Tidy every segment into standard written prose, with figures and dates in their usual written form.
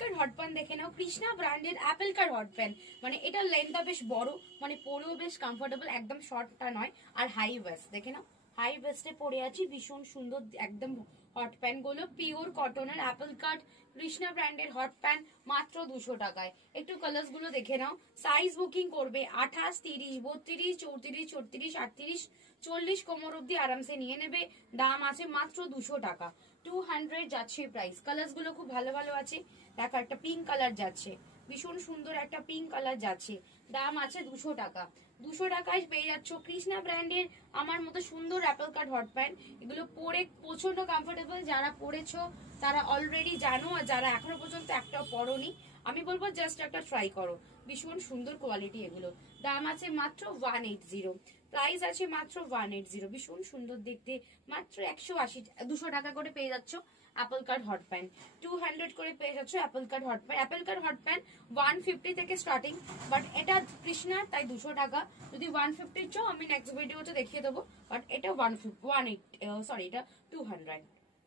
কাট hot pant দেখে নাও, কৃষ্ণা ব্র্যান্ডের Apple কাট hot pant. মানে এটা লেন্থটা বেশ বড়, মানে পরেও বেশ কমফোর্টেবল, একদম শর্টটা নয়। আর হাই ওয়েস্ট দেখে নাও, হাই ওয়েস্টে পরে আছি, ভীষণ সুন্দর একদম। হট প্যান্ট গুলো পিওর কটনের অ্যাপেল কাট কৃষ্ণা ব্র্যান্ডের হট প্যান্ট, মাত্র 200 টাকায়। একটু কালার্স গুলো দেখে নাও। সাইজ বুকিং করবে 28, 30, 32, 34, 36, 38, 40 কোমর অব্দি আরামসে নিয়ে নেবে। দাম আছে মাত্র 200 টাকা, 200 যাচ্ছে প্রাইস। কালার্স গুলো খুব ভালো ভালো আছে। দেখো একটা পিঙ্ক কালার যাচ্ছে, ভীষণ সুন্দর একটা পিঙ্ক কালার যাচ্ছে, দাম আছে 200 টাকা। 200 টাকায় পেয়ে যাচ্ছ কৃষ্ণা ব্র্যান্ডের আমার মতো সুন্দর অ্যাপেল কাট হট প্যান্ট। এগুলো পরে প্রচন্ড কমফোর্টেবল, যারা পরেছো তারা অলরেডি জানো, আর যারা এখনো পর্যন্ত একটাও পরোনি আমি বলবো জাস্ট একটা ট্রাই করো, ভীষণ সুন্দর কোয়ালিটি এগুলো। দাম আছে মাত্র 180, প্রাইস আছে মাত্র 180, ভীষণ সুন্দর দেখতে। মাত্র 180, 200 টাকা করে পেয়ে যাচ্ছ অ্যাপেল কাট হট প্যান্ট, 200 করে পেয়ে যাচ্ছ অ্যাপেল কাট হট প্যান্ট। অ্যাপেল কাট হট প্যান্ট 150 থেকে স্টার্টিং, বাট এটা কৃষ্ণার তাই 200 টাকা। যদি 150 চাও আমি নেক্সট ভিডিওতে দেখিয়ে দেবো, বাট এটা 180, এটা 200।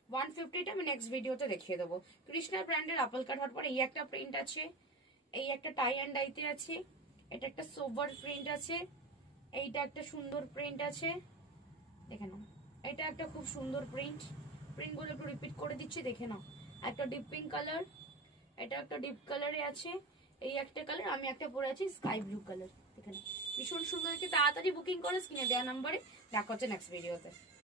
150টা আমি নেক্সট ভিডিওতে দেখিয়ে দেবো। কৃষ্ণা ব্র্যান্ডের অ্যাপেল কাট হট প্যান্ট। এই একটা প্রিন্ট আছে, এই একটা টাই অ্যান্ড ডাইতে আছে, এটা একটা সোভার প্রিন্ট আছে, এইটা একটা সুন্দর প্রিন্ট আছে, দেখে নাও। এটা একটা খুব সুন্দর প্রিন্ট, প্রিন্ট গুলো একটু রিপিট করে দিচ্ছি দেখে নাও। একটা ডিপ পিঙ্ক কালার, এটা একটা ডিপ কালারে আছে, এই একটা কালার, আমি একটা পরে আছি স্কাই ব্লু কালার, দেখে নাও ভীষণ সুন্দর। তাড়াতাড়ি বুকিং করে স্ক্রিনে দেওয়া নাম্বারে। দেখা হচ্ছে নেক্সট ভিডিওতে।